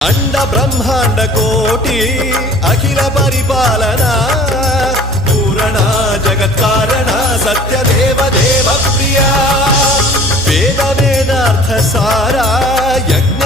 अंड ब्रह्मांड कोटि अखिल परिपालना पूरण जगत्कारण सत्य देव देव प्रिया वेद वेदार्थ सारा यज्ञ